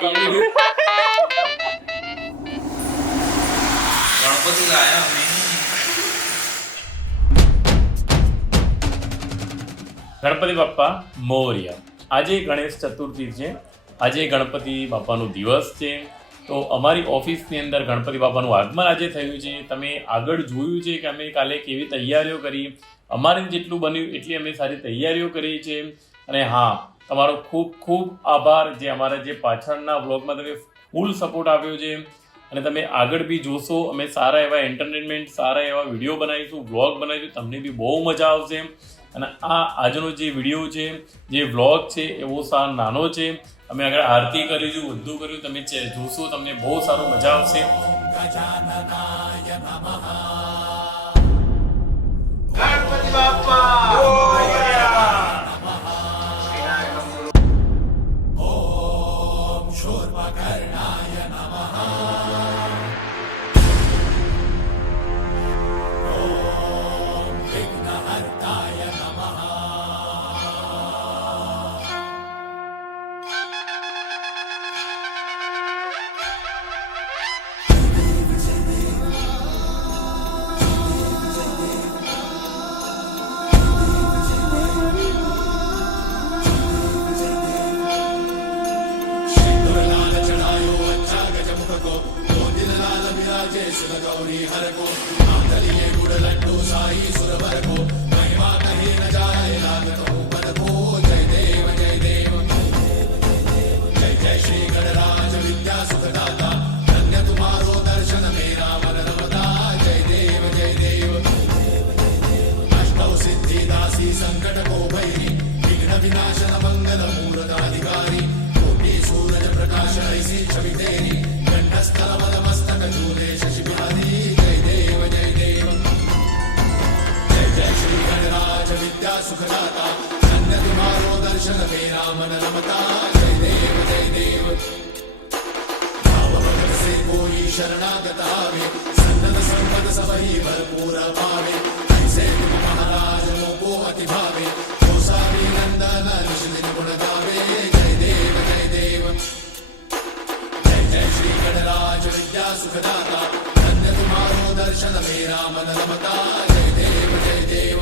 ગણપતિ લાયા અમે. ગણપતિ બાપ્પા મોરયા. આજે ગણેશ ચતુર્થી છે. આજે ગણપતિ બાપાનો દિવસ છે. તો અમારી ઓફિસની અંદર ગણપતિ બાપાનું આગમન આજે થયું છે. તમે આગળ જોયું છે કે અમે કાલે કેવી તૈયારીઓ કરી. અમારે જેટલું બન્યું એટલી અમે સારી તૈયારીઓ કરી છે. અને હા, તમારો ખૂબ ખૂબ આભાર જે અમારા જે પાછળના વ્લોગમાં તમે ફૂલ સપોર્ટ આપ્યો છે. અને તમે આગળ બી જોશો. અમે સારા એવા એન્ટરટેનમેન્ટ, સારા એવા વિડીયો બનાવીશું, વ્લોગ બનાવીશું. તમને બી બહુ મજા આવશે. અને આ આજનો જે વિડીયો છે, જે વ્લોગ છે, એવો નાનો છે. અમે આગળ આરતી કરીશું, બધું કર્યું. તમે જોશો, તમને બહુ સારું મજા આવશે. ગણપતિ બાપ્પા सुखदाता धन्य तुम्हारो दर्शन मेरा मन रमता जय देव जय देव भाव भगत से कोई शरणागत आवे सन्नत संपद सबही भरपूर पावे ऐसे तुम महाराज मोको अति भावे जो सारी नंदन ऋषि दिन गुण गावे जय देव जय देव जय जय श्री गणराज विद्या सुखदाता धन्य तुम्हारो दर्शन मेरा मन रमता जय देव जय देव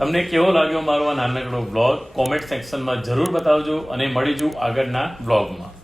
તમને કેવો લાગ્યો મારો આ નાનકડો બ્લોગ? કોમેન્ટ સેક્શનમાં જરૂર બતાવજો અને મળીશું આગળના બ્લોગમાં.